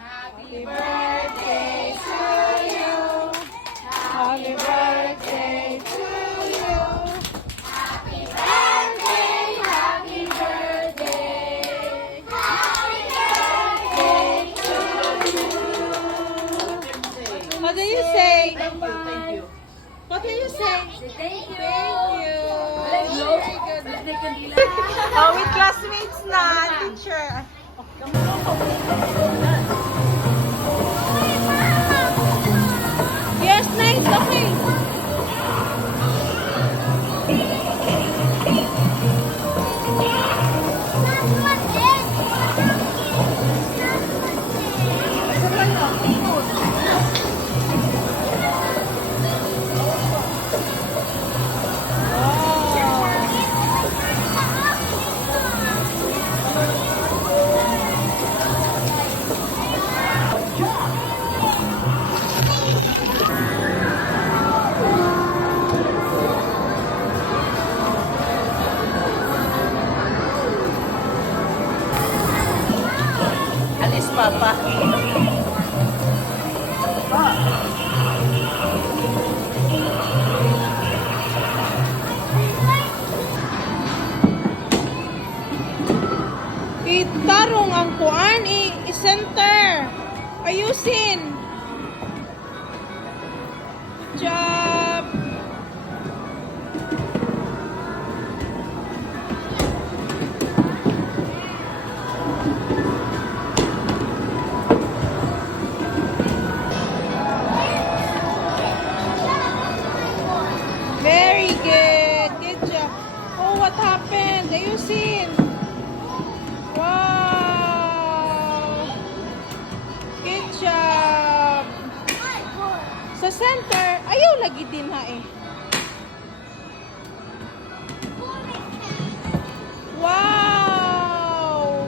Happy birthday to you. Happy birthday to you. Happy birthday, happy birthday. Happy birthday to you. What do you say? Thank you. What do you say? Thank you. Thank you. Very good. Thank Oh, with classmates na, teacher. Yes, nice. Okay. Alis papa. Itarong ang kuan, i-center. Ayusin. Job. Very good. Good job. Oh, what happened? Ayusin. Wow. Good job. Sa center, ayaw lagi din ha eh. Wow.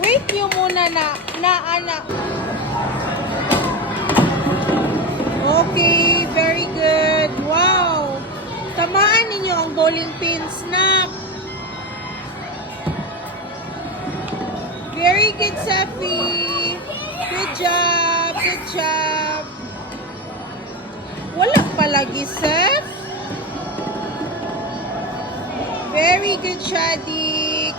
Wait nyo muna na anak. Okay, very good. Wow. Tamaan ninyo ang bowling pin, snap. Very good, Safi. Good job. Good job. Wala palagi, Seth. Very good, Shadik.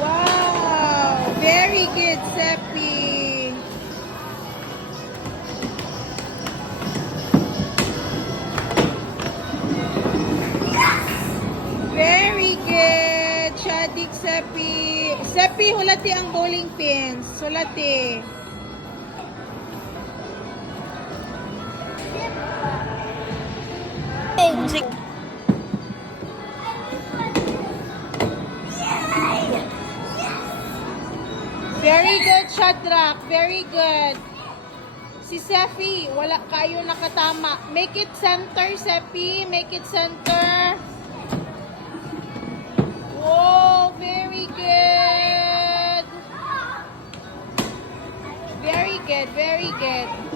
Wow. Very good, Safi. Very good, Shadik, Sepi. Sepi, hulati ang bowling pins. Hulati. Very good, Shadrach. Very good. Si Sefi, wala kayo nakatama. Make it center, Sefi. Make it center. Whoa, very good. Very good, very good.